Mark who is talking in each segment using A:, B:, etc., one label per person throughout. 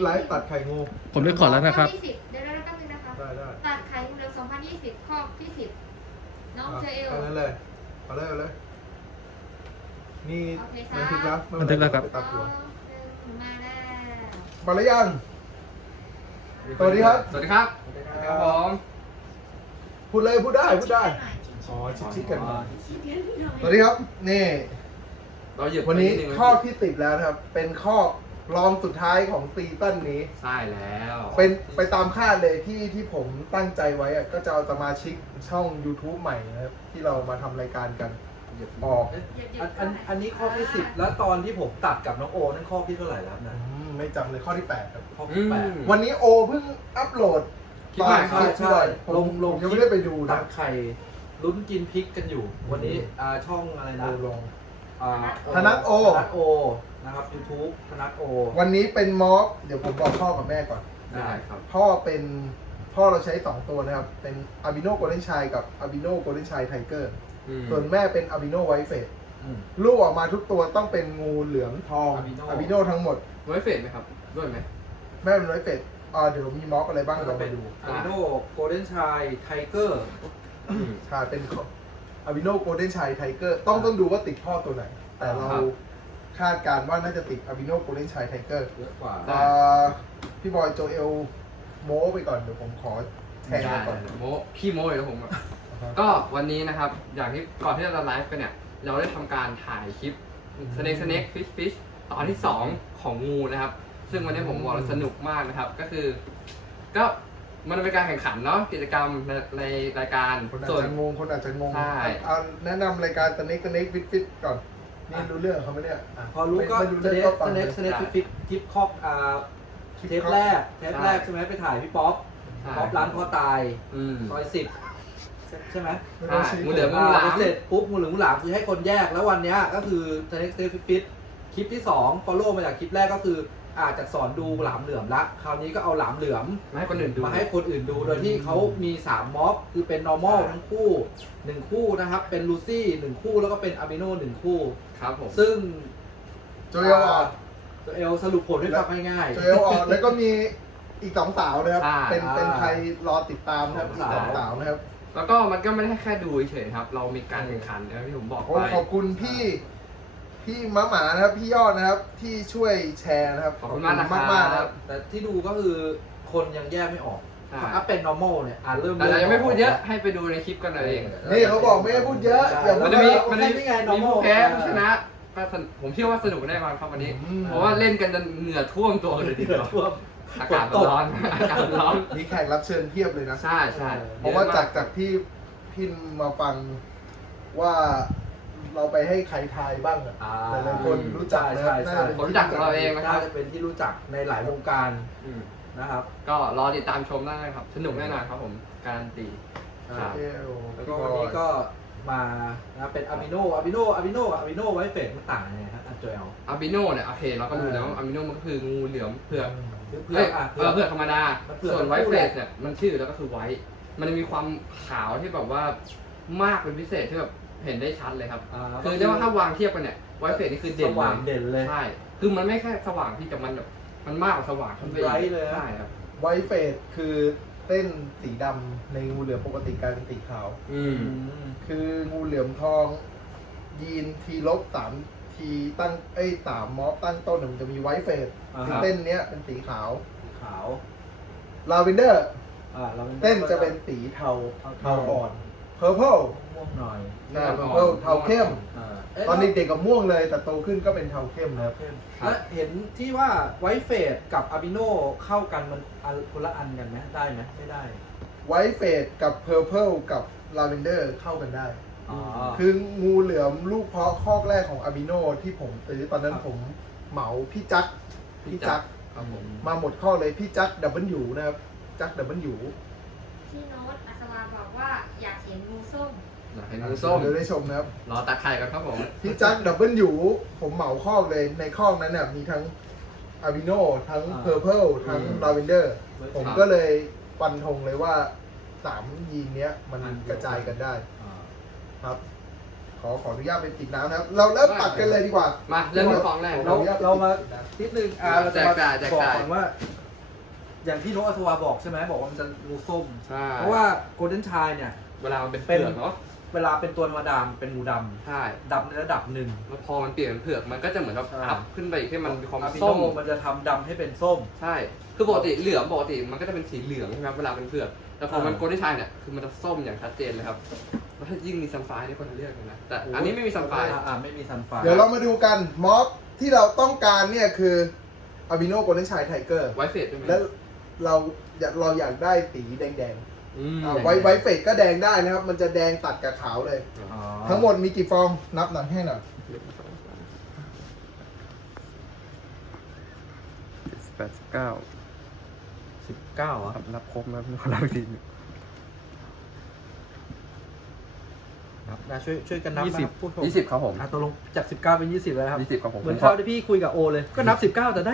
A: ไลฟ์ตัดไข่งู
B: ผมได้ขอแล้วนะครับ
C: เดี๋ยวแป๊บนึงนะคะ
A: ได้
C: ตัดไข่งูเดือน2020ข้อที่10น้องเจเอล
A: เอาเลยเอาเลยนี่บันทึกแล้ว
B: ครับ
A: ตัดหัว
C: มาแล้ว
A: มาแล้วยังสวัสดีครับ
D: สวัสดีครับครับผม
A: พูดได้อ๋อชิดกันมาสวัสดีครับนี่วันนี้ข้อที่10แล้วนะครับเป็นข้อรองสุดท้ายของซีซั่นนี้
D: ใช่แล้ว
A: เป็นไปตามคาดเลยที่ผมตั้งใจไว้ก็จะเอาสมาชิกช่อง YouTube ใหม่นะครับที่เรามาทำรายการกันออก
E: อันนี้ข้อที่10แล้วตอนที่ผมตัดกับน้องโอนั่นข้อที่เท่าไหร่แล้วนะ
A: ไม่จำเลยข้อที่8ครับ
E: ข้อที่8
A: วันนี้โอเพิ่งอัปโหลด
E: ใช่ลง
A: ยังไม่ได้ไปดู
E: ตั
A: นะ
E: ดไข่ลุ้นกินพริกกันอยู่ วันนี้ช่องอะไรนะ
A: ลง
E: ธนัทโอนะครับ YouTube ธนัทโอ
A: วันนี้เป็นม็อบเดี๋ยวผมบอกพ่อกับแม่ก่อน
D: ได้ครับ
A: พ่อเราใช้2ตัวนะครับเป็นอาบิโนโกลเด้นชัยกับอาบิโนโกลเด้นชัยไทเกอร์ส่วนแม่เป็นอาบิโนไวท์เฟสลูกออกมาทุกตัวต้องเป็นงูเหลืองทองอาบิโนทั้งหมด
D: ไว้เฟดไหมครับด้วยไหม
A: แม่เป็นไวท์เฟสเดี๋ยวมีม็อบอะไรบ้างเราไปดู
E: อาบิโนโกลเด้นชัยไทเกอร์
A: ใช่เป็นอาบิโนโกลเด้นชัยไทเกอร์ต้องดูว่าติดพ่อตัวไหนแต่เราคาดการณ์ว่าน่าจะติดอาบิโนโกลเด้นชัยไทเกอร์
E: เยอะกว่า
A: พี่บอยโจเอลโม้ไปก่อนเดี๋ยวผมขอแทนก่อน
D: ขี้โม้เลยผมก็วันนี้นะครับอย่างที่ก่อนที่เราจะไลฟ์กันเนี่ยเราได้ทำการถ่ายคลิปสเน็กฟิชตอนที่2ของงูนะครับซึ่งวันนี้ผมบอกว่าสนุกมากนะครับก็คือก็มันเป็นการแข่งขันเนาะกิจกรรมในรายการ
A: คนอาจจะงงเอาแนะนำรายการสเน็กฟิตก่อนนี่รู้เรื่องเขาไหมเนี่ย
E: พอรู้ก็สเน็กฟิตคลิปคอกเทปแรกใช่ไหมไปถ่ายพี่ป๊อปร้านพ่อตายซอย10ใช่ไหม
D: งูเหลือมงูหลาม
E: เสร็จปุ๊บงูเหลือมงูหลามคือให้คนแยกแล้ววันนี้ก็คือสเน็กฟิตคลิปที่2 follow มาจากคลิปแรกก็คือจากสอนดูหลามเหลือมละคราวนี้ก็เอาหลามเหลือม
D: มาให้คนอื่น
E: ดูโดยที่เขามี3ม็อบคือเป็น normal ทั้งคู่1คู่นะครับเป็นลูซี่1คู่แล้วก็เป็นอาบิโน1คู่
D: ครับผม
E: ซึ่ง
A: โจเอล
E: สรุปผลให้ฟังง่ายๆ
A: โจเอลแล้วก็มีอีก2สาวนะครับเป็นใครรอติดตามนะครับอีก2สาวนะครับ
D: แล้วก็มันก็ไม่ได้แค่ดูเฉยครับเรามีการแข่งขันนะที่ผมบอกไป
A: ขอบคุณพี่หมานะครับพี่ยอดนะครับที่ช่วยแชร์นะครับ
D: ขอบคุณมาก
E: นะครับแต่ที่ดูก็คือคนยังแยกไม่ออกถ้าเป็น normal เนี่ยเริ่ม
D: แต่ยังไม่พูดเยอะให้ไปดูในคลิปกันเอง
A: นี่เขาบอกไม่ให้พูดเยอะ
D: มันมีผู้แพ้ผู้ชนะผมเชื่อว่าสนุกแน่นอนครับวันนี้เพราะว่าเล่นกันจนเหงื่อท่วมตัวเลยทีเดียวอากาศร้อน
A: มีแขกรับเชิญเพียบเลยนะ
D: ใช่
A: เพราะว่าจากที่พี่มาฟังว่าเราไปให้ใครทายบ้างหลายคนรู้จักนะ
D: ผมรู้จักเราเองนะครับ
E: จะเป็นที่รู้จักในหลายวงการนะครับ
D: ก็รอติดตามชมได้ครับสนุกแน่นอนครับผมการันตี
E: แล้วก็วันนี้ก็มาเป็นอาบิโนไว้เฟสมันต่างยังไงครับโจเอล
D: อาบิโนเนี่ยโอเคเราก็รู้แล้วอาบิโนมันก็คืองูเหลือมเผือกธรรมดาส่วนไวท์เฟสเนี่ยมันชื่อแล้วก็คือไวท์มันมีความขาวที่แบบว่ามากเป็นพิเศษที่แบบเห็นได้ชัดเลยครับคือเรียกว่าถ้าวางเทียบกันเนี่ยไวท์เฟสนี่คือเด่น
E: เลย
D: ใช่คือมันไม่แค่สว่างที่แต่มันแบบมันมากกว่าสว่าง
E: ทั้งไวท์เลย
D: ใช่ครับ
A: ไวท์เฟสคือเต้นสีดำในงูเหลือมปกติกลายเป็นสีขาวคืองูเหลือมทองยีนทีลบ3ทีตั้ง3ม็อบตั้งต้นมันจะมีไวท์เฟสคือเต้นเนี้ยเป็นสีขาวลาเวนเดอร์เต้นจะเป็นสีเทาอ่อนเพอร์เพล
E: ม่วงหน่อย
A: เพอร์เพลเทาเข้มตอนเด็กๆกับม่วงเลยแต่โตขึ้นก็เป็นเทาเข้มนะครับ
E: และเห็นที่ว่าไวท์เฟสกับอาบิโนเข้ากันมันคนละอันกันไหมได้ไหมไม่ได้
A: ไวท์เฟสกับเพอร์เพลกับลาเวนเดอร์เข้ากันได้คืองูเหลือมลูกเพาะคอกแรกของอาบิโนที่ผมซื้อตอนนั้นผมเหมาพี่จักมาหมดข้อเลยพี่จักดับเบิลยูนะครับจักดับเบิลยู
C: พี่โน้ตอัศวาบอกว่าอยากเห็นงูส้ม
D: เดี๋
A: ยวได้ชมนะครับ
D: รอตัดไข่กันครับผม
A: พี่จักดับเบิลยูผมเหมาคอกเลยในคอกนั้นเนี่ยมีทั้งอาบิโนทั้งเพอร์เพลทั้งลาเวนเดอร์ผมก็เลยฟันธงเลยว่า3ยีนเนี้ยมันกระจายกันได้ครับขออนุญาตไปติดน้ำนะครับ เราเริ่มตัดกันเลยดีกว่า
D: มาเริ่มที่ฟองแรก
E: เรามานิดนึงเราจะมา
D: แจกจ่ายแจก
E: บอก
D: จ่าย
E: ก่อนว่า อย่างที่โนอัทวาบอกใช่ไหมบอกว่ามันจะรูส้ม
D: ใช่
E: เพราะว่าโกลเด้นชายเนี่ย
D: เวลามันเป็นเผือกเนาะ
E: เวลาเป็นตัวธรรมดาเป็นงูด
D: ใช่
E: ำดำในระดับหนึ่ง
D: แล้วพอมันเปลี่ยนเป็นเผือกมันก็จะเหมือนแบบ
E: ใช่
D: อัพขึ้นไปอีกให้มันมีความ
E: อาบิ
D: ส้
E: โน
D: ม
E: มันจะทำดำให้เป็นส้ม
D: ใช่ คือปกติเหลืองปกติมันก็จะเป็นสีเหลืองใช่ไหมครับเวลาเป็นเผือก แต่พอมัน
E: อ่า
D: โกลเด้นชายเนี่ยคือมันจะส้มอย่างชัดเจนเลยครับแล้วถ้ายิ่งมีซันไฟร์นี่คนละเรื่องเลยนะ แต่อันนี้ไม่มีซันไฟร์
E: ไม่มีซันไฟ
A: เดี๋ยวเรามาดูกันม็อบที่เราต้องการเนี่ยคืออาบิโนโกลเด้นชายไทเกอร์
D: ไวท์เฟสด้วยไหม
A: แล้วเราอยากได้สีแดง
D: อืม
A: ๆไวท์เฟสก็แดงได้นะครับ มันจะแดงตัดกับขาวเลย
E: อ๋อ
A: ทั้งหมดมีกี่ฟองนับหนังให้หน่อย
D: 19
E: 19เหรอ
D: นับครบไหมขอนับอีกที
E: นะช่วยกันนับนะครับผู้ชม
D: 20ครับผม
E: ตกลงจาก 19 เป็น 20แล้วนะครับ
D: 20ครับผม
E: เหมือนคราวที่พี่คุยกับโอเลย ก็นับ 19 แต่ได้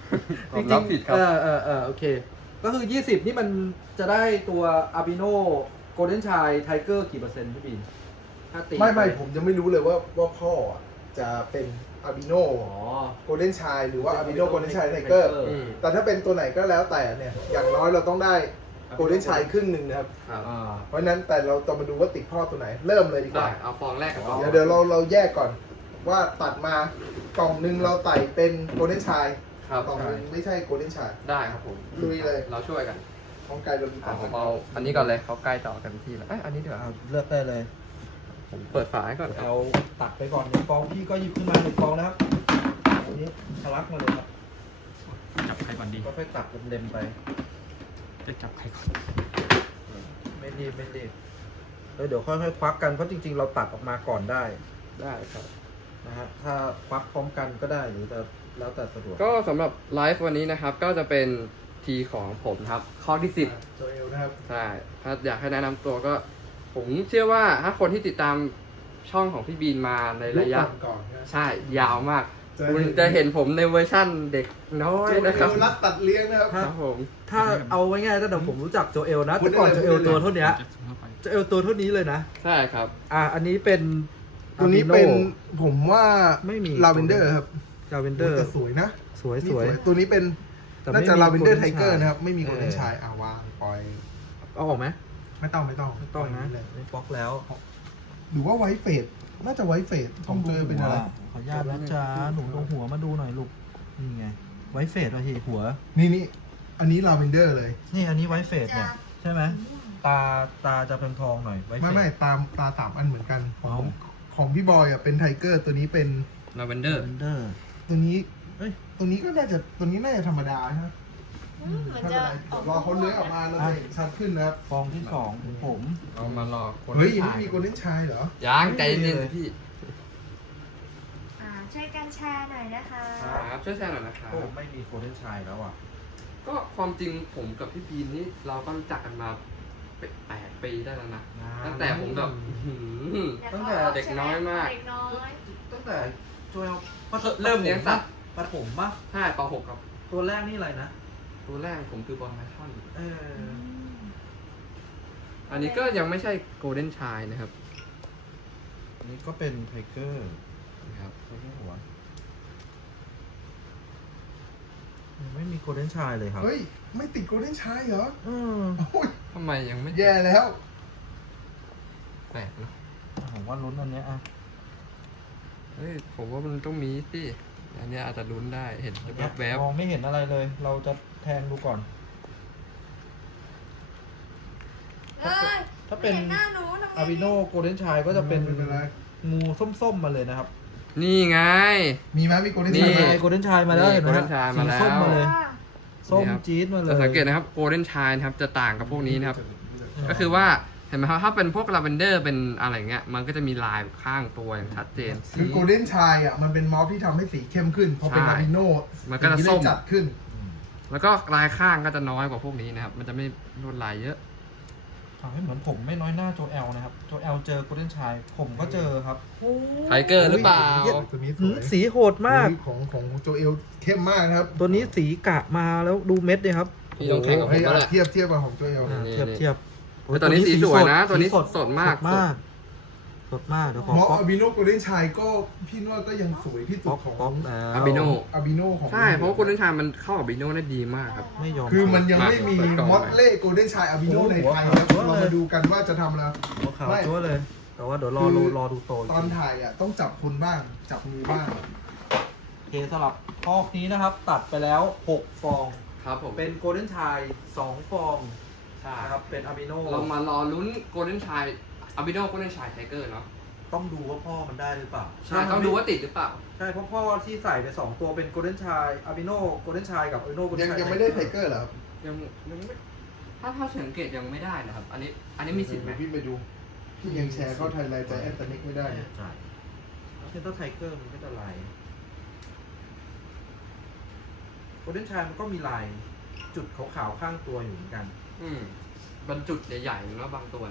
E: 20
D: ผมนับผิดครับ
E: โอเค ก็คือ 20 นี่มันจะได้ตัวอาบิโนโกลเด้นชายไทเกอร์กี่เปอร์เซ็นต์พี่บินถ้าตี
A: ไม่ผมจะไม่รู้เลยว่าพ่ออ่ะจะเป็นอาบิโน
E: อ๋อ
A: โกลเด้นชายหรือว่าอาบิโนโกลเด้นชายไทเกอร์
D: อืม
A: แต่ถ้าเป็นตัวไหนก็แล้วแต่เนี่ย อย่างน้อยเราต้องได้โกลเด้นชายครึ่งหนึ่งนะครับ
D: ครับ
A: เพราะฉะนั้นแต่เราต้องมาดูว่าติดพ่อตัวไหน เริ่มเลยดีก
D: ได้
A: ว่า
D: เอาฟองแรกกันก่อน
A: เดี๋ยวเราแยกก่อน ว่าตัดมากล่องหนึ่งเราใส่เป็นโกลเด้นชาย
D: ครับ
A: กล่องหนึ่งไม่ใช่โกลเด้นชาย
D: ได้ครับผม
A: ลุยเลย
D: เราช่วยกัน
A: ของไกลเรามีตัด
D: ผมเอาอันนี้ก่อนเลยเขาใกล้ต่อกันที่แล้วอันนี้เดี๋ยว
E: เลือกได้เลย
D: ผมเปิดฝาให้ก่อนครับ
E: เอาตัดไปก่อน1ฟองพี่ก็หยิบขึ้นมา1ฟองนะครับอันนี้ทะลักมาเลยครับ
B: จับใครก่อนดี
E: ก็ค่อยตัดเล็มๆไป
B: จะจับใครก่อน
E: ไม่รีบเดี๋ยวค่อยๆควักกันเพราะจริงๆเราตัดออกมาก่อนได้
D: ได้ครับ
E: นะฮะถ้าควักพร้อมกันก็ได้หรือจะแล้วแต่สะดวก
D: ก็สำหรับไลฟ์วันนี้นะครับ ก็จะเป็นทีของผมครับ ข้อที่
A: โจเอลนะครับ
D: 10ใช่ถ้าอยากให้แนะนำตัวก็ ผมเชื่อว่าถ้าคนที่ติดตามช่องของพี่บีนมาในระยะ
A: ก่อนนะ
D: ใช่ยาวมาก
A: จะ
D: คุณจะเห็นผมในเวอร์ชั่นเด็กน้อย
A: โจ
D: นะ
A: เอ
D: ครับ
A: ลรักตัดเลี้ยงนะครับ
D: ครับผม
E: ถ้าเอาไว้ง่ายๆถ้าเดี๋ยวผมรู้จักโจเอลนะ
A: พูด
E: แต่ก่อน
A: ได้
E: โจ
A: เลย
E: เอลตัวเท่านี้
B: จะเข้าไป
E: โจเอลตัวเท่านี้เลยนะ
D: ใช่ครับ
E: อันนี้เป็น
A: ตัวนี้เป็นผมว่า
E: ไม่มี
A: ลาเวนเดอร์ครับ
E: ลาเวนเดอร์
A: แต่สวยนะ
E: สวย
A: นี่ตัวนี้เป็น
E: แต่ไม่
A: น่าจะ
E: มี
A: ลาเวนเดอร์
E: Golden
A: ไทเกอร์
E: Chai
A: นะครับ ไม่มีโกลเด้น
E: เออ
A: ชายวางปล่อย
E: เอาออกไหม
A: ไม่ต้อง
E: ไม่ต้องนะ
A: เลย
E: ไม่บล็อกแล้ว
A: หรือว่าไวท์เฟสน่าจะไวท์เฟสของเจอเป็นอะไร
E: ขออนุญาตนะจ๊ะหนูตรงหัวมาดูหน่อยลูกนี่ไงไวท์เฟสอะทีหัว
A: นี่อันนี้ลาเวนเดอร์เลย
E: นี่อันนี้ไวท์เฟสเนี่ยใช่ไหมตาจะเป็นทองหน่อยไวท์เฟส
A: ไม่ตามตาสามอันเหมือนกันข
E: อ๋
A: อ
E: อ
A: งของพี่บอยอ่ะเป็นไทเกอร์ตัวนี้เป็น
D: ลาเวนเดอร์
E: ลาเวนเดอร์
A: ตัวนี้
E: เอ้ย
A: ตัวนี้น่าจะธรรมดาใช่ไหม
C: เหมือน
A: ไม่
C: จะ
A: เป็นไรรอเขาเลื้อยออกมาเราจะเห็นชัดขึ้นนะครับ
E: ฟองที่2ของผม
D: เอามารอคน
A: เฮ้ยนี่มีโกลเด้นชายเหรอ
D: ยังใจเย็นๆพี่
C: ช่วยกันแชร์หน่อยนะคะ
D: ครับช่วยแชร์หน่อยนะครับ
E: โอ้ไม่มีโกลเด้นชายแล้วอ่ะ
D: ก็ความจริงผมกับพี่บีนนี่เราก็รู้จักกันมา8 ปีได้แล้วนะ ตั้งแต่ผมแบบอื้อหือ
E: ตั้งแต่
D: เด็กน้อยมาก
C: เด็กน้อย
E: ตั้งแต่โจเอล
D: เริ่มเลี้ยงสัตว์
E: ปฐมปะ
D: ใช่ป .6 ครับ
E: ตัวแรกนี่อะไรนะ
D: ตัวแรกผมคือบอลไมทอน
E: เออ
D: อันนี้ก็ยังไม่ใช่โกลเด้นชายนะครับ
E: อันนี้ก็เป็นไทเกอร์
D: นะครับ
E: ไม่ใช่หัวไม่มีโกลเด้นชายเลยครับ
A: เฮ้ยไม่ติดโกลเด้นชายเหรอ
E: อืม
A: โอ้ย
D: ทำไมยังไม่
A: แย่แล้ว
D: แปลกนะ
E: ผมว่าลุ้นอันเนี้ยอ่ะ
D: เฮ้ยผมว่ามันต้องมีสิอันเนี้ยอาจจะลุ้นได้เห็นแวบ
E: มองไม่เห็นอะไรเลย เราจะแทงดูก่อน
C: เอ้ย
E: ถ้าเป็น
C: ไม่ห็หน้าหนูทำไง
E: อาบิโนโกลเด้นชายก็จะเป็น
A: ไม่เป็นไร
E: งูส้มๆมาเลยนะครับ
D: ๆนี่ไง
A: มีไหมมีโกลเด้น
D: นี่
A: ชายไหม
E: โกลเด้นชายมาแล้ว
D: นี่
E: เห็นไหม
D: Golden Chai มาแล้ว
E: สีส้มมาเลย ส้ม
D: นี่ครับ
E: จี๊ดมาเลย
D: จะสังเกตนะครับโกลเด้นชายนะครับจะต่างกับพวกนี้นะครับ ก็คือว่าเห็นไหมครับถ้าเป็นพวกลาเวนเดอร์เป็นอะไรเงี้ยมันก็จะมีลายข้างตัวอย่างชัดเจน
A: คือโกลเด้นชายอ่ะมันเป็นมอฟที่ทำให้สีเข้มขึ้นพอเป็น
D: ใช่
A: อาบิโน
D: มันก็จะ
A: สี
D: ส้ม
A: จัดขึ้น
D: แล้วก็ลายข้างก็จะน้อยกว่าพวกนี้นะครับ มันจะไม่ลวดลายเยอะ
E: ทำให้เหมือนผมไม่น้อยหน้าโจเอลนะครับ โจเอลเจอโกลเด้นชายผมก็เจอครับ
D: ไทเกอร์หรือเปล่า
A: ตัวนี้ส
E: หื
A: ว
E: ม
A: ย
E: สีโหดมาก
A: ของโจเอลเข้มมากนะครับ
E: ตัวนี้สีกะมาแล้วดูเม็ดเลยครับ
D: พี่ต้องแข่งกับ
A: ให้
D: ผมแล้วแหละ
A: เทียบกับของโจเอล
D: นี่
E: เทียบ
D: แต่
E: โอ้ย
D: ตัวนี้สีสวยนะตัวนี้
E: สด
D: สดมาก
E: มากสดมากเดี๋ยวขอ
A: มอ
E: ป๊อป
A: อาบิโนโกลเด้นชายก็พี่นวดก็ยังสวยที่สุ
E: ป๊อ
A: ด
E: ป
A: ของ
E: ป๊อปแล้ว
D: อาบิโน
A: อาบิโนของ
D: ใช่เพราะว่าโกลเด้นชายมันเข้ากับบิโน่ได้ดีมากครับ
E: ไม่ยอม
A: คือมันยังไม่มี
D: เปิดกล่อง
A: มอสเล่โกลเด้นชายอาบิโนในไทยนะ
E: โอ้โห
A: เรามาดูกันว่าจะทำแล้ว
E: หัวขาวจั๊วเลย แต่ว่าเดี๋ยวรอดูโตอีก
A: ตอนถ่ายอ่ะต้องจับคนบ้างจับมือบ้าง
E: โอเคสำหรับคอกนี้นะครับ ตัดไปแล้ว6ฟอง
D: ครับผม
E: เป็นโกลเด้นชาย2ฟอง
D: ใช่
E: นะครับเป็นอาบิโน
D: เรามารอลุ้นโกลเด้นชายอาบิโน่โกลเด้นชายไทเกอร์เนาะ
E: ต้องดูว่าพ่อมันได้หรือเปล่า
D: ใช่ต้องดูว่าติดหรือเปล่า
E: ใช่เพราะพ่อที่ใส่ไป2ตัวเป็นโกลเด้นชายอาบิโนโกลเด้นชายกับอาบิโนโกลเด้
A: ยั
E: น
A: ง
E: ชาย
A: ยังไม่ได้ไทเกอร์เหรอครับ
D: ยังไม่ถ้าสังเกตยังไม่ได้นะครับ อันนี้มีสิทธิ์ไหม
A: พี่ไปดูพี่ยังแชร์เข้าไทยไลน์ใจแอนตานิกไม่ได้
E: ใช่เซนเตอร์ไทเกอร์มันก็จะลายโกลเด้นชายมันก็มีลายจุดขาวๆข้างตัวอยู่เหมือนกัน
D: บรรจุดใหญ่ๆเนาะบางตัว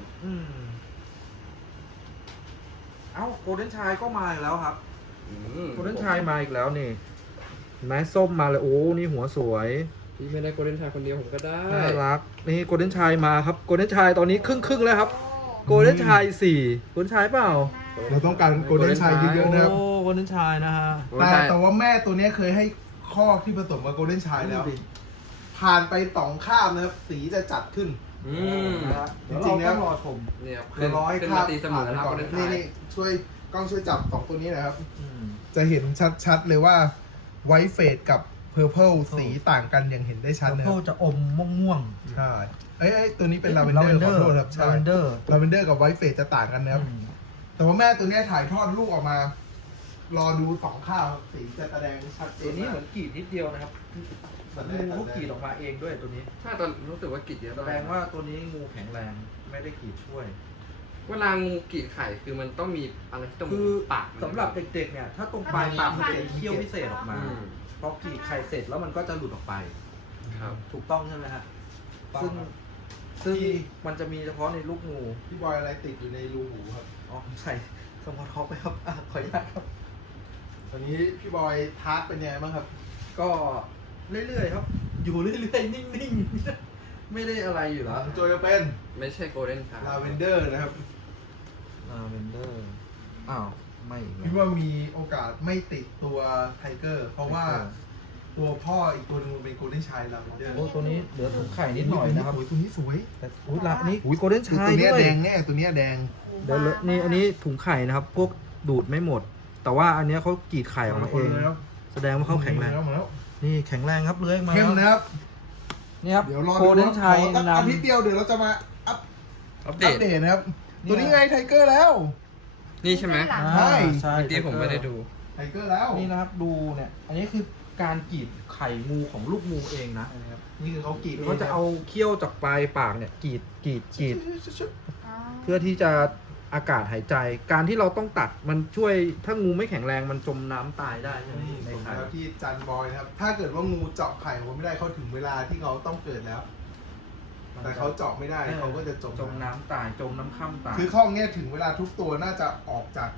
E: เอ้าโกลเด้นชายก็มาอีกแล้วครับ
D: อืม
E: โกลเด้นชายมาอีกแล้วนี่เห็นไหมส้มมาเลยโอ้นี่หัวสวย
D: พี่ไม่ได้โกลเด้นชายคนเดียวผมก็ได้
E: น่ารักนี่โกลเด้นชายมาครับโกลเด้นชายตอนนี้ครึ่งแล้วครับโกลเด้นชาย4โกลเด้นชายเปล่า
A: เราต้องการโกลเด้นชายเยอะๆนะครับ
E: โอ้โกลเด้นชายนะฮะ
A: แต่ว่าแม่ตัวเนี้ยเคยให้ข้อที่ผสมกับโกลเด้นชายแล้ว ผ่านไป2คาบนะครับสีจะจัดขึ้น
D: อืม
E: เดี๋ยวเราต้องรอชม
D: เนี่ย
A: เดี๋ยวร้อย
D: ขึ้น
A: คา
D: มา
A: บ
D: ตีเสมอแล้ว
A: ก่
D: โก
A: อน
D: ลเด้น
A: นี่
D: ชาย
A: นี่ช่วยกล้องช่วยจับ2ตัวนี้นะครับ จะเห็นชัดๆเลยว่าไวท์เฟดกับเพอร์เพลสีต่างกันอย่างเห็นได้ชัดนะค
E: โพ
A: รับ
E: จะอมม่วง
A: ใช่เอ้ยตัวนี้เป็นลาเวนเดอร์ขอโทษครับใช่
E: ลาเวนเดอร์
A: ลาเวนเดอร์กับไวท์เฟดจะต่างกันนะครับ แต่ว่าแม่ตัวเนี้ยถ่ายทอดลูกออกมา รอดู2ข้าวครับสีจะแสดงชัดเจ
E: ตัวน นี้เหมือนกรีดนิดเดียวนะครับ
A: สั
E: งูเขากรีดออกมาเองด้วยตัวนี้
D: ใช่ตอนรู้สึกว่ากิดเยอะ
E: แสดงว่าตัวนี้งูแข็งแรงไม่ได้กรีดช่วย
D: เวลางูกีดไข่คือมันต้องมีอะไรที่ตรง
E: คือ
D: ปากมัน
E: สำหรับเด็กๆเนี่ยถ้าตรงปลายปากมันจะมีเขี้ยวพิเศษออกมา
D: อืม
E: พอกรีดไข่เสร็จแล้วมันก็จะหลุดออกไป
D: ครับ
E: ถูกต้องใช่ไหมฮะ
A: ต้อง
E: ซึ่ง
A: ครับ
E: ซึ่งมันจะมีเฉพาะในลูกงู
A: พี่บอยอะไรติดอยู่ในรูหูครับ
E: อ๋อใส่สมอลท็อกไปครับขออนุญาตครับ
A: ตอนนี้พี่บอยทาร์กเป็นยังไงบ้างครับ
E: ก็เรื่อยๆครับ อยู่เรื่อยๆนิ่งๆ ไม่ได้อะไรอยู่แล้ว
A: โจจะเป็น
D: ไม่ใช่โกลเด้นชาย
A: ลาเวนเดอร์นะครับ
E: ลาเวนเดอร์อ้าวไม่อีก
A: พี่ว่ามีโอกาสไม่ติดตัวไทเกอร์ เพราะว่าตัวพ่ออีกตัวหนึงมันเป็นโกลเด้นชายลาเวนเดอร์
E: โอ้ตัวนี้เหลือถุงไข่นิดหน่อยนะครับ
A: โอ้ยตัวนี้สวย
E: แต่อุ้ยละนี่โกลเด้นชาย
A: ตัวเนี้ย
E: ด้วย
A: แดงแน่ตัวเนี้ยแดง
E: เดี๋ยวนี่อันนี้ถุงไข่นะครับ พวกดูดไม่หมด แต่ว่าอันเนี้ยเขากรีดไข่ออกมาเอง
A: แล้ว
E: แสดงว่าเขาแข็งแรง
A: มาแล้ว
E: นี่แข็งแรงครับเลื้อยมา
A: เข้มนะครับ
E: นี่ครับ
A: เดี๋ยวรอ
E: โกลเด้นชาย
A: ขอสัก
E: น
A: อาทิตย์เดียวเดี๋ยวเราจะมาอัป
D: อัป
A: อัป
D: เด
A: เด
D: ต
A: ตนะครับ ตัวนี้ไงไทเกอร์แล้ว
D: นี่ใช่ไหม
E: ำ
A: ใช่
E: ใช่
D: เมื่อกี้ผมไม่ได้ดู
A: ไทเกอร์แล้ว
E: นี่นะครับดูเนี่ย อันนี้คือการกรีดไข่งูของลูกงูเองนะนะครับ
A: นี่คือเขากรีด
E: เขาจะเอาเขี้ยวจากปลายปากเนี่ยกรีดเพื่อที่จะอากาศหายใจ การที่เราต้องตัดมันช่วยถ้างูไม่แข็งแรงมันจมน้ำตายได้ใช่ไหม
A: นี่
E: ใน
A: สม
E: ไข่
A: แล้วที่จันบอยนะครับ ถ้าเกิดว่างูเจาะไข่เขาไม่ได้เขาถึงเวลาที่เขาต้องเกิดแล้ว แต่เขาเจาะไม่ได้เขาก็จะจม
E: จมน้ำตายจมน้ำค่ำตาย
A: คือข้อเนี้ยถึงเวลาทุกตัวน่าจะออกจาก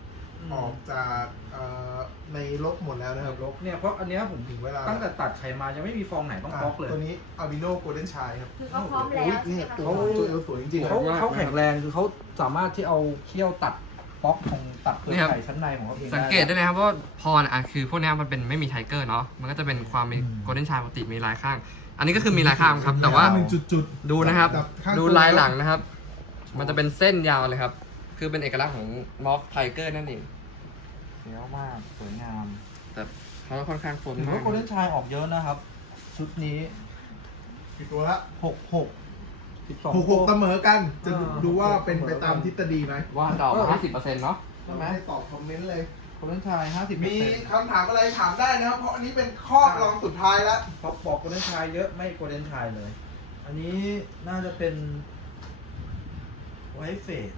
A: ในลกหมดแล้วนะครับ
E: ลบเนี่ยเพราะอันเนี้ยผม
A: ถึงเวลา
E: ตั้งแต่ตัดไข่มายังไม่มีฟองไหนต้องบล็อกเลย
A: ตัวนี้อาบิโนโกลเด้นชายครับ
C: คือเขาพร้อมแล้ว
A: อุ๊ย
C: ใช่ไหม
A: เนี่ย
C: คะ
A: ตัวตัวเอวสวยจริงๆ
E: เขา
A: ครับ
E: เขาแข็งแรงคือเขาสามารถที่เอาเขี้ยวตัดบล็อกของตัดเปลือก
D: นี่ครับ
E: ไข่ชั้นในของเขาเอง
D: สังเกตได้เลยครับว่าพอนะคือพวกเนี้ยมันเป็นไม่มีไทเกอร์เนาะมันก็จะเป็นความเป็นโกลเด้นชายปกติมีลายข้าง อันนี้ก็คือมีลายข้างครับ แต่ว่า
A: หนึ่งจุด
D: ดูนะครับ
A: จัข้าง
D: ดูลายหลังนะครับ มันจะเป็นเส้นยาวเลยครับ คือเป็นเอกลักษณ์ของมอฟไทเกอร์นั่นเอง
E: เสียวมากสวยงาม
D: แต่เขาค่อนข้างคม
E: ถือ
D: มา
E: ว่าก โกลเด้นชายออกเยอะนะครับ ชุดนี้
A: กี่ตัวละ
E: 66 12
A: 6-6เสมอกัน จะ
E: อ่า
A: ดูว่าเป็นไปตามทฤษฎีไหม
D: ว่าจะออกมา50%เนาะ
E: ใช่ไหม
A: ให้ตอบคอมเมนต์เลย
E: โกลเด้นชาย50
A: มีคำถามอะไรถามได้นะครับ เพราะอันนี้เป็นข้อรองสุดท้ายแล้ว
E: เขาบอกโกลเด้นชายเยอะไม่โกลเด้นชายเลย อันนี้น่าจะเป็นไวท์เฟส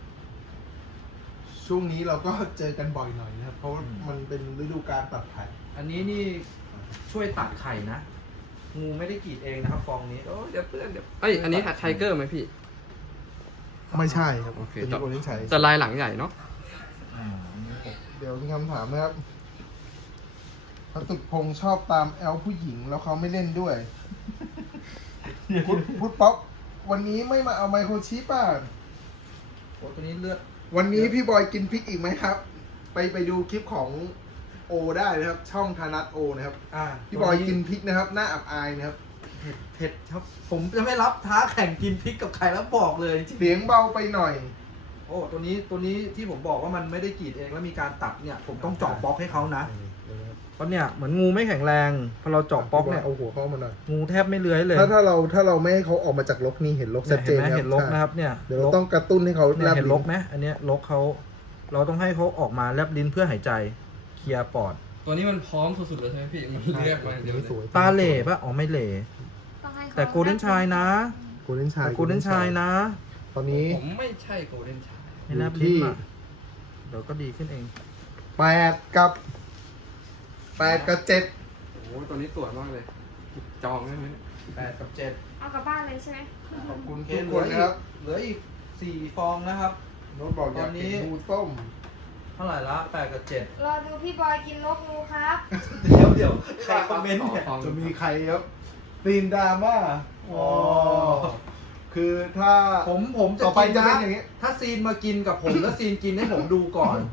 A: ช่วงนี้เราก็เจอกันบ่อยหน่อยนะครับ เพราะว่า
E: อืม
A: มันเป็นฤดูการตัดไข่
E: อันนี้นี่ช่วยตัดไข่นะ งูไม่ได้กรีดเองนะครับฟองนี้
D: โอ้เดี๋ยวเพื่อนเดี๋ยวเอ้ยอันนี้ไทเกอร์ไหมพี่
A: ไม่ใช่ครับ
D: โอเค
A: เป็นโกลเด้นชาย
D: แต่ลายหลังใหญ่เนาะ
A: เดี๋ยวมีคำถามนะครับพระตุกพงษ์ชอบตามแอลผู้หญิงแล้วเขาไม่เล่นด้วย พุทธป๊อปวันนี้ไม่มาเอาไมโครชิปอ่ะ
E: โอ้ตัวนี้เลือด
A: วันนี้พี่บอยกินพริกอีกไหมครับ ไปดูคลิปของโอได้นะครับ ช่องธนัทโอนะครับ พี่บอยกินพริกนะครับ หน้าอับอายนะครับ
E: เผ็ดครับ ผมจะไม่รับท้าแข่งกินพริกกับใครแล้วบอกเลยจริง
A: เสียงเบาไปหน่อย
E: โอ้ตัวนี้ที่ผมบอกว่ามันไม่ได้กรีดเองแล้วมีการตัดเนี่ย ผมต้องเจาะบล็อกให้เขานะเพราะเนี่ยเหมือนงูไม่แข็งแรงพอเราเจาะบล็อกเนี่ย
A: เอาหัวเข้ามาหน่อย
E: งูแทบไม่เลื้อยเลย
A: ถ้าเราไม่ให้เขาออกมาจากล็อกนี่เห็นล็อกชัดเจน
E: เห็นไหม
A: ครับ
E: เห็นลกนะครับเนี่ย
A: เดี๋ยวเราต้องกระตุ้นให้เขา
E: เนี่ย
A: แลบ
E: เห็นล
A: ลิ้
E: ก
A: น
E: ไหมอันเนี้ยลกเขาเราต้องให้เขาออกมาแลบลิ้นเพื่อหายใจเคลียร์ปอด
D: ตัวนี้มันพร้อมสุดๆเลยใช่ไหมพี่มันเรียกมาเดี๋ยว
A: สวย
E: ตาเหล่ปะอ๋อไม่เหล่
C: ต้องให้ขา
E: แต่โกลเด้นชายนะ
A: โกลเด้นชาย
E: แต่โกลเด้นชายนะ
A: ตอนนี้
D: ผมไม่ใช่โกลเด้นชาย
E: ให้แลบลิ้นมาเดี๋ยวก็ดีขึ้นเอง
A: 8 กับ 7
D: โอ้ตัวนี้สวยมากเลย จองได้ไหม
E: 8 กับ 7
C: เอากลับบ้านเลยใช่ไหม
A: ขอบคุณ
E: เค
A: ทุก
E: เห
A: ค
E: ลื
A: น
E: ออี
A: นะ
E: ก
A: ครับ
E: เหลืออีก4ฟองนะครับ
A: โน้ตบอกอยากกินงูต้ม
E: เท่าไหร่ละ8 กับ 7
C: รอดูพี่บอยกินนกงูครับ
E: เดี๋ยวใครคอมเมนต์เนี่ย
A: จะมีใครครับตีนดราม่าอ๋อคือถ้า
E: ผมจะ
A: ต่อไป
E: กิน
A: จะเป็น
E: นะ
A: อย่างนี้
E: ถ้าซีนมากินกับผมแล้วซีนกินให้ผมดูก่อน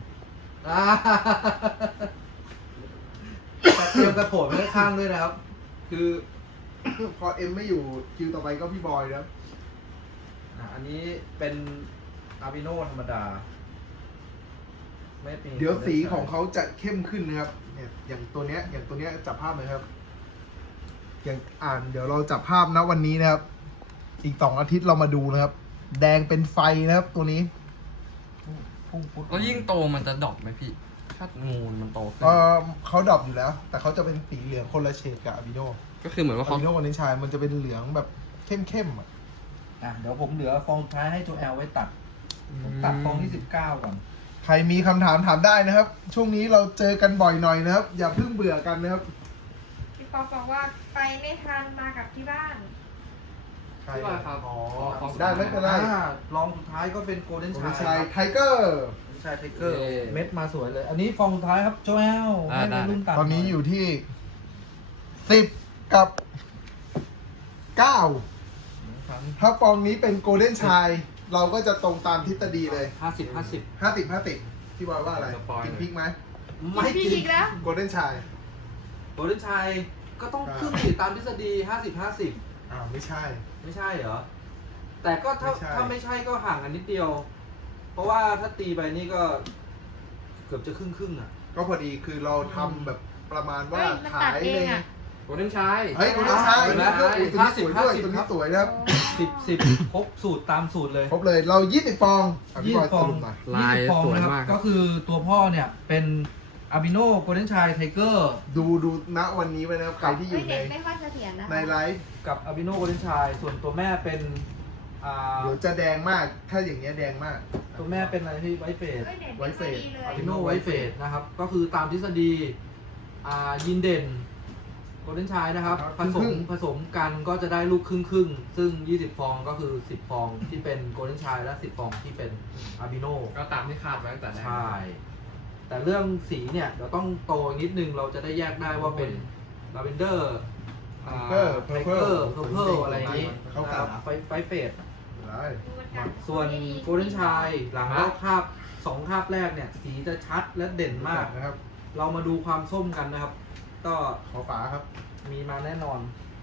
E: แต่เตรียมกระโถนไว้ข้างๆด้วยนะครับ
A: คือ พอเอ็มไม่อยู่คิวต่อไปก็พี่บอยนะครับ
E: อันนี้เป็นอาบิโนธรรมดาไม่มี
A: เดี๋ยวสีของเขาจะเข้มขึ้นนะครับเนี่ยอย่างตัวเนี้ยจับภาพหน่อยครับ อย่างเดี๋ยวเราจับภาพนะวันนี้นะครับ อีก2 อาทิตย์เรามาดูนะครับ แดงเป็นไฟนะครับตัวนี้
E: พุ่งพุด
D: แล้วยิ่งโตมันจะดอกไหมพี่ ถ้างูมันโตขึ้น
A: เขาดรอปอยู่แล้ว แต่เขาจะเป็นสีเหลืองคนละเฉดกับอาบิโน
D: ก็คือเหมือนว่า
A: อา
D: เขา
A: บิโนวันนี้ชายมันจะเป็นเหลืองแบบเข้มๆอ่ะ
E: เดี๋ยวผมเหลือฟองท้ายให้ตัวแอลไว้ตัดผมตัดฟองที่19ก่อน
A: ใครมีคำถามถามได้นะครับ ช่วงนี้เราเจอกันบ่อยหน่อยนะครับ อย่าเพิ่งเบื่อกันนะครับ
C: พี่ป๊อปบอกว่าไปไม่ทันมากับที่บ้าน
D: ที่ว่าครับ
A: อ๋อ
D: ฟองสุ
A: ได้ไม่เป็นไร
E: ลองสุดท้ายก็เป็นโกลเด้น
A: ผม
E: ชาย
A: ชายไทเกอร์
E: ชายไทเกอร์เม็ดมาสวยเลย อันนี้ฟองสุดท้ายครับโจแอลให้วัยรุ่นตัด
A: ตอนนี้อยู่ที่10 กับ 9 ถ้าฟองนี้เป็นโกลเด้นชายเราก็จะตรงตามทฤษฎีเลย
E: 50
A: 50พี่บอยว่าอะไร กินพริกไหม
E: ไม่
C: พี่
E: กิน
C: อีกแล้ว
A: โกลเด้นชาย
E: โกลเด้นชายก็ต้องครึ่งสิตามทฤษฎี50
A: อ้าวไม่ใช่
E: ไม่ใช่เหรอ แต่ก็ถ้า
A: ไม่ใช่
E: ถ้าไม่ใช่ก็ห่างกันนิดเดียว เพราะว่าถ้าตีไปนี่ก็เกือบจะครึ่งอ่ะ
A: ก็พอดีคือเราทำแบบประมาณว่า
C: เฮ้ยมัน
A: ขา
C: ตัด
A: ย
C: เอ
A: ใน
C: งอะ
D: โกลเด้นชาย
A: เฮ้ยโกลเด้นชาย
E: เห็นไหม
A: ตัวนี้สวยด้วย
E: 50
A: ตัวนี้สวยนะครับ
E: 10 ครบสูตรตามสูตรเลย
A: ครบเลยเรา20 ฟองอ่ะพี่บอย
E: ฟ
A: ส
E: อง
A: รุปหน่อย
D: ลาย
E: 20ฟอง
D: สวย
E: นะครับ
D: มากครับ
E: ก็คือตัวพ่อเนี่ยเป็นอาบิโนโกลเด้นชายไทเกอร์
A: ดูณวันนี้ไว้นะครับใครที่อ
C: เฮ้ย
A: ยู่
C: เด็กไม่ค่อยเสถียรนะ
A: ในไลฟ์
E: กับอาบิโนโกลเด้นชายส่วนตัวแม่เป็น
A: เดี๋ยวจะแดงมาก ถ้าอย่างเงี้ยแดงมาก
E: ตัวแม่เป็นอะไรที่ไวท์เฟส
C: เฮ้ยเด็ก
A: ไว้
C: ไม่
A: เฟ
C: ค่อย
A: ส
C: ดีเลย
E: อาบิโนไวท์เฟสนะครับ ก็คือตามทฤษฎียินเด่นโกลเด้นชายนะครับ ผสมกันก็จะได้ลูกครึ่งๆ ซึ่ง 20 ฟองก็คือ 10 ฟองที่เป็นโกลเด้นชายและ 10 ฟองที่เป็นอาบิโน
D: ก็ตามที่คาดไว้ตั้งแต่แรก
E: ใช่ แต่เรื่องสีเนี่ยเดี๋ยวต้องโตนิดนึงเราจะได้แยกได้ว่าเป็นลาเวนเดอร์ไทเกอร์เพอร์เพิลอะไรอย่างนี้ไฟเฟส
A: ได้
E: ส่วนโกลเด้นชายหลังรอบคาบ2 คาบแรกเนี่ย สีจะชัดและเด่นมาก
A: นะครับ
E: เรามาดูความส้มกันนะครับ ก็
A: ขอฝาครับ
E: มีมาแน่นอน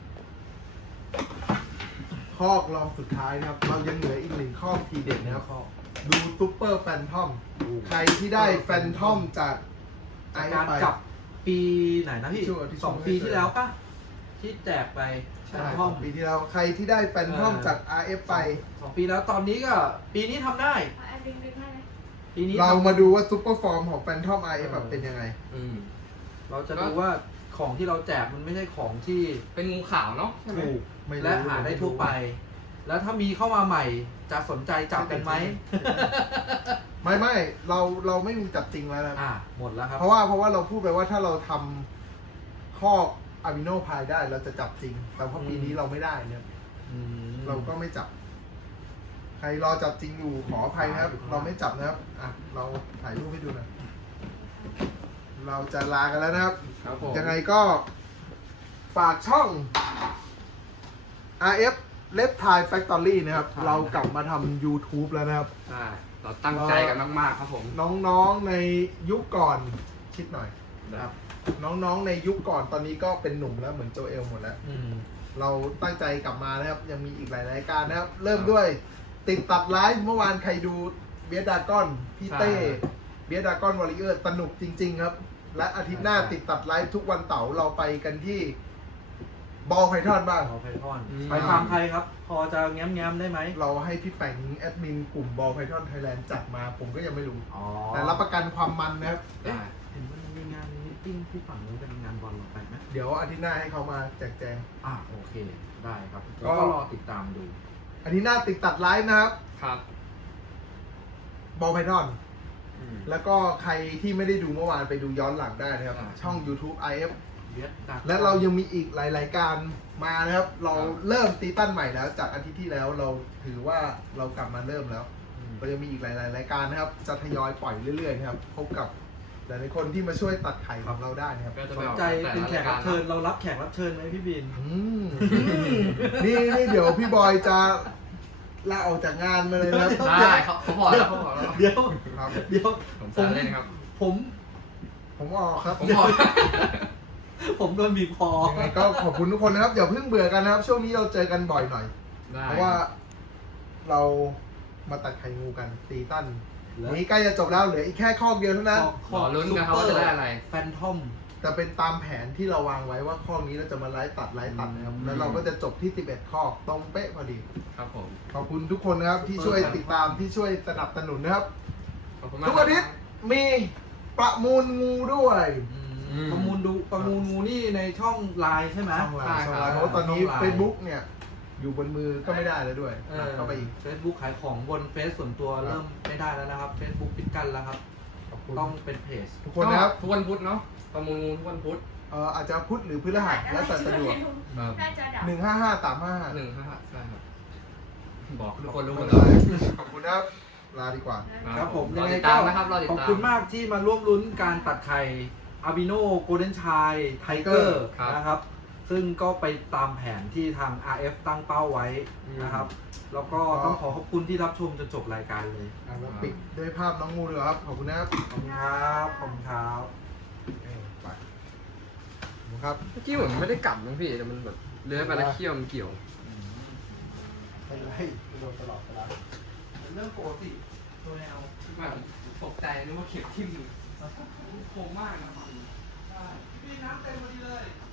A: คอกรองสุดท้ายนะครับ เรายังเหลืออีก1ข้อทีเด็ดนะครับ ดูซูเปอร์แฟนทอม ใครที่ได้แฟนทอมจากไอ
E: การ
A: ไป
E: กลับปีไหนนะพี่
A: ช่วงที่
E: 2 ปีที่แล้วปะที่แจกไปแฟ
A: ใช่
E: นทอม
A: ปีที่แล้วใครที่ได้แฟนทอมจาก RF ไป
E: 2 ปีแล้วตอนนี้ก็ปีนี้ทำได้
C: เอาแอบดึงให้ไหม
E: ปีนี้
A: เรา
E: ทำ
A: มาดูว่าซูเปอร์ฟอร์มของแฟนทอม RF แบบเป็นยังไง
D: อืม
E: เราจะดูว่าของที่เราแจกมันไม่ใช่ของที่
D: เป็นงูขาวเนาะใช่ไหม
E: ถูก
A: ไม่รู้
E: และหาได้ทั่วไป แล้วถ้ามีเข้ามาใหม่จะสนใจจับกันไหม
A: ไม่เราไม่มีจับจริงแล้วนะ
E: หมดแล้วครับ
A: เพราะว่าเราพูดไปว่าถ้าเราทำคอกอะมิโนพายได้เราจะจับจริง แต่พอปีนี้เราไม่ได้เนี่ย เราก็ไม่จับ ใครรอจับจริงอยู่ขออภัยนะครับ เราไม่จับนะครับ เราถ่ายรูปให้ดูหน่อยเราจะลากันแล้วนะครับ
D: ครับผม
A: ยังไงก็ฝากช่อง RF Left Thai Factory นะครับ เรากลับมาทำ YouTube แล้วนะครับ
D: ใช่เราตั้งใจกันมากๆครับผม
A: น้องๆในยุคก่อนคิดหน่อย
E: ครับ
A: น้องๆในยุคก่อนตอนนี้ก็เป็นหนุ่มแล้วเหมือนโจเอลหมดแล้ว เราตั้งใจกลับมานะครับ ยังมีอีกหลายรายการนะครับ เริ่มด้วยติดตัดไลฟ์เมื่อวานใครดูเบียดดากอนพี่เต้
D: ใช่
A: เบียดดากอนวอริเออร์สนุกจริง ๆ ครับ และอาทิตย์หน้า
E: ใช่
A: ติดตัดไลฟ์ทุกวันเสาร์เราไปกันที่บอลไพทอนบ้าง
E: เอาไพทอน
D: อืม
E: ไปฟังใครครับ พอจะแง้มๆได้ไหม
A: เราให้พี่แปงแอดมินกลุ่มบอลไพทอนไทยแลนด์จัดมาผมก็ยังไม่รู้
E: อ๋อ
A: แต่รับประกันความมันนะครับ
D: ได้
E: เห็นมันมีงานมิทติ้งที่ฝั่งนู้นเป็นงานบอลเราไปไหม
A: เดี๋ยวอาทิตย์หน้าให้เขามาแจกแจง
E: โอเค ได้ครับ
A: ก็
E: ก็รอติดตามดู
A: อาทิตย์หน้าติดตัดไลฟ์นะครับ
D: ครับ
A: บอลไพทอน
D: อืม
A: แล้วก็ใครที่ไม่ได้ดูเมื่อวานไปดูย้อนหลังได้นะครับ
D: อ่า
A: ช่อง YouTube IF
E: เวียดดัก
A: และเรายังมีอีกหลายรายการมานะครับ เรา
D: ครับ
A: เริ่มตีตั้นใหม่แล้วจากอาทิตย์ที่แล้วเราถือว่าเรากลับมาเริ่มแล้ว
E: อืม
A: เรายังมีอีกหลายๆรายการนะครับ จะทยอยปล่อยเรื่อยๆนะครับ พบกับหลายๆคนที่มาช่วยตัดไข่ของเราได้นะครับ
D: ก็จะ
E: ส
D: ไป
E: น
D: ออก
E: ใจ
D: แต่
E: เป็น
D: ละ
E: แข
D: ราย
E: ก
D: กา
E: รั
D: ร
E: บเชิญเรารับแขกรับเชิญไหมพี่บิน
A: นี่เดี๋ยวพี่บอยจะลาออกจากงานมาเลยนะครับ
D: ได้เขาบอกแล้วเขาบอกแล้ว
E: เดี๋ยว
A: ครับ
E: เดี๋ยว
D: ผมจะเล่นครับ
E: ผม
A: ผมออกครับ
D: ผมบอก
E: ผมโดนบีบคอ
A: ยังไงก็ขอบคุณทุกคนนะครับอย่าเพิ่งเบื่อกันนะครับ ช่วงนี้เราเจอกันบ่อยหน่อย
D: ได้
A: เพราะว่าเรามาตัดไข่งูกันตีตั้น
E: แล้ว
A: นี้ใกล้จะจบแล้วเหลืออีกแค่ข้อเดียวเท่านั้น
D: รอลุ้นกันครับว่าจะได้อะไร
E: แฟนทอม
A: แต่เป็นตามแผนที่เราวางไว้ว่าข้อนี้เราจะมาไลฟ์ตัดนะครับ
E: อืม
A: แล้วเราก็จะจบที่ 11 ข้อตรงเป๊ะพอดี
D: ครับผม
A: ขอบคุณทุกคนนะครับที่ช่วยติดตามที่ช่วยสนับสนุนนะครับ
D: ขอบคุณมาก
A: ทุกอาทิตย์มีประมูลงูด้วย
E: ประมูลงูนี่ในช่องไลน์ใช่ไหม
A: ช่องไลน์เพราะว่าตอนนี้
E: ช่องไลน์
A: Facebook เนี่ย อยู่บนมือก็ไม่ได้แล้วด้วยเข้าไปอีก
E: เฟซบุ๊กขายของบนเฟซส่วนตัว
A: ครับ
E: เริ่มไม่ได้แล้วนะครับ Facebook ปิดกั้นแล้วครับ
A: ขอบคุณ
E: ต้องเป็นเพจ
A: ทุกคนนะครับ
D: ทุกวันพุธเนาะประมูลงูทุกวันพุธ
A: อาจจะพุธหรือพฤหัสแล้วแต่สะดวก
C: น่าจะดับ
A: 155
D: หนึ่งห้าใช่ครับบอกทุกคนรู้หมด
A: 355
D: เลย
A: ขอบคุณนะครับลาดีกว่า
E: ครับผม
D: ร
E: ยั
D: อง
E: ไง
D: ติด
E: ก็
D: ตามนะครับรอติด
E: ขอบ
D: ตาม
E: คุณมากที่มาร่วมลุ้นการตัดไข่อาบิโนโกลเด้นชายไทเกอร์
D: ครับ
E: นะครับ ซึ่งก็ไปตามแผนที่ทาง RF ตั้งเป้าไว้นะครับ แล้วก็ต้องขอขอบคุณที่รับชมจนจบรายการเลย
A: เราปิดด้วยภาพน้องงูเลยครับ ขอบคุณนะครับ
E: ขอบคุณครับขอบคุณครับ
A: ไปขอบคุณครับ
D: เมื่อกี้เหมือนไม่ได้กลับนะพี่แต่มันแบบเลื้อยไปแล้วเขี้ยวมันเกี่ยว
A: ไม่เป็นไรโดนตลอดเวลา
E: เป็นเรื่องปกติตัวแนว
D: แบบตกใจนึกว่าเข็มทิ่มคมมากนะ
E: ใช่พี่น้ำเต็มพอดีเลย